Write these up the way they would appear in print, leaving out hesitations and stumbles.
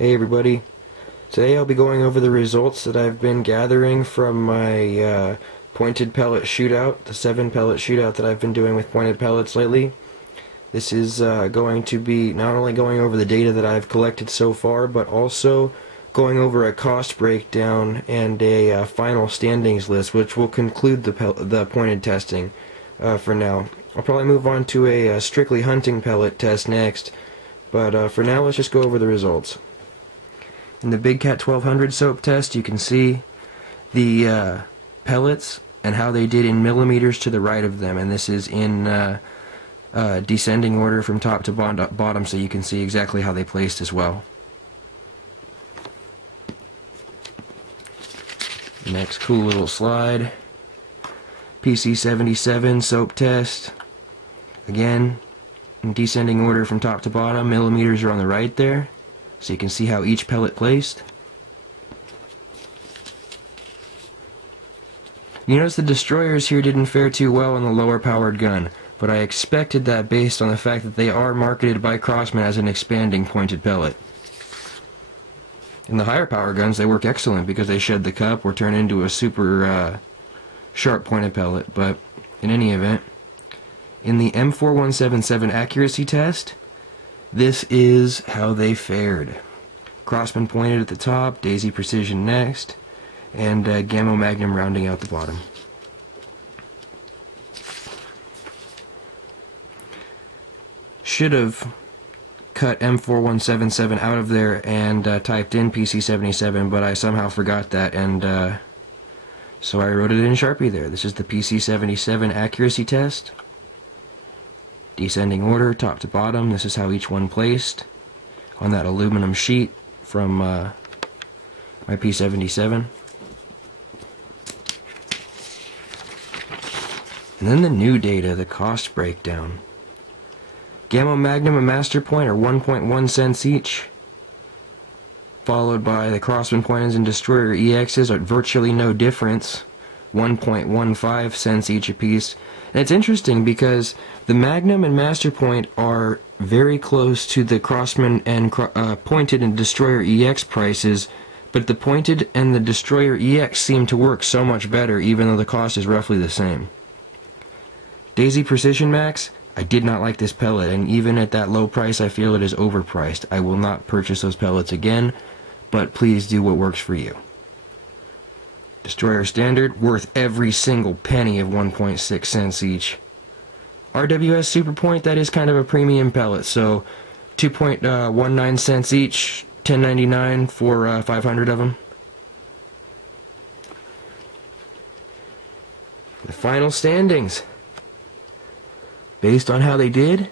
Hey everybody, today I'll be going over the results that I've been gathering from my pointed pellet shootout, the 7 pellet shootout that I've been doing with pointed pellets lately. This is going to be not only going over the data that I've collected so far, but also going over a cost breakdown and a final standings list, which will conclude the pointed testing for now. I'll probably move on to a strictly hunting pellet test next, but for now let's just go over the results. In the Big Cat 1200 soap test, you can see the pellets and how they did in millimeters to the right of them, and this is in descending order from top to bottom, so you can see exactly how they placed as well. Next cool little slide, PC77 soap test, again in descending order from top to bottom. Millimeters are on the right there, so you can see how each pellet placed. You notice the destroyers here didn't fare too well on the lower powered gun, but I expected that based on the fact that they are marketed by Crosman as an expanding pointed pellet. In the higher power guns they work excellent because they shed the cup or turn into a super sharp pointed pellet, but in any event, in the M4177 accuracy test, this is how they fared. Crossman pointed at the top, Daisy Precision next, and Gamma Magnum rounding out the bottom. Should have cut M4177 out of there and typed in PC77, but I somehow forgot that, and so I wrote it in Sharpie there. This is the PC77 accuracy test. Descending order, top to bottom. This is how each one placed on that aluminum sheet from my P77. And then the new data, the cost breakdown. Gamma Magnum and Master Point are 1.1 cents each, followed by the Crossman Pointers and Destroyer EXs at virtually no difference, 1.15 cents each apiece. And it's interesting because the Magnum and Master Point are very close to the Crossman and Pointed and Destroyer EX prices, but the Pointed and the Destroyer EX seem to work so much better even though the cost is roughly the same. Daisy Precision Max, I did not like this pellet, and even at that low price I feel it is overpriced. I will not purchase those pellets again, but please do what works for you. Destroyer Standard, worth every single penny of 1.6 cents each. RWS Super Point, that is kind of a premium pellet, so 2.19 cents each, $10.99 for 500 of them. The final standings. Based on how they did,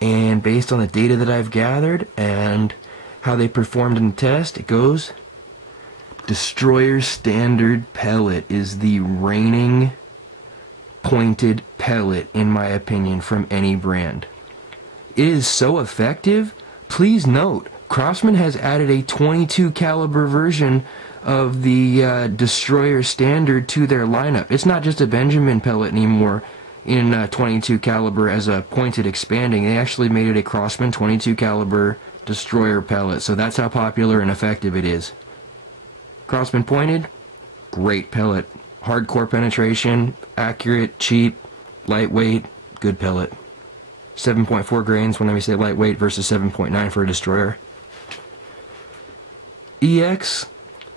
and based on the data that I've gathered, and how they performed in the test, it goes: Destroyer Standard pellet is the reigning pointed pellet, in my opinion, from any brand. It is so effective. Please note, Crosman has added a 22 caliber version of the Destroyer Standard to their lineup. It's not just a Benjamin pellet anymore in 22 caliber as a pointed expanding. They actually made it a Crosman 22 caliber Destroyer pellet, so that's how popular and effective it is. Crossman Pointed, great pellet. Hardcore penetration, accurate, cheap, lightweight, good pellet. 7.4 grains when we say lightweight versus 7.9 for a Destroyer. EX,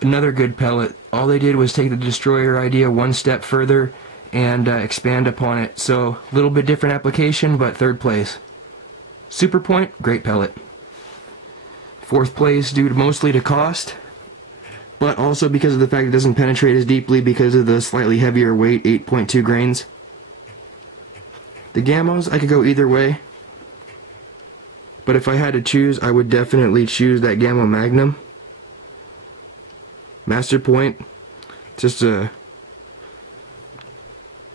another good pellet. All they did was take the Destroyer idea one step further and expand upon it. So, a little bit different application, but third place. Super Point, great pellet. Fourth place due mostly to cost, but also because of the fact it doesn't penetrate as deeply because of the slightly heavier weight, 8.2 grains. The Gamos, I could go either way, but if I had to choose, I would definitely choose that Gamma Magnum. Master Point, just a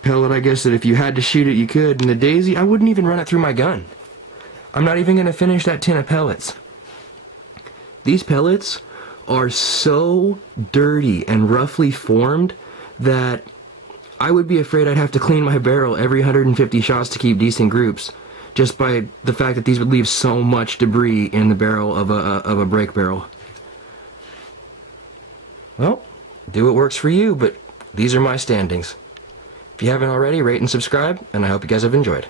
pellet, I guess, that if you had to shoot it, you could. And the Daisy, I wouldn't even run it through my gun. I'm not even going to finish that tin of pellets. These pellets are so dirty and roughly formed that I would be afraid I'd have to clean my barrel every 150 shots to keep decent groups. just by the fact that these would leave so much debris in the barrel of a brake barrel. Well, do what works for you, but these are my standings. If you haven't already, rate and subscribe, and I hope you guys have enjoyed.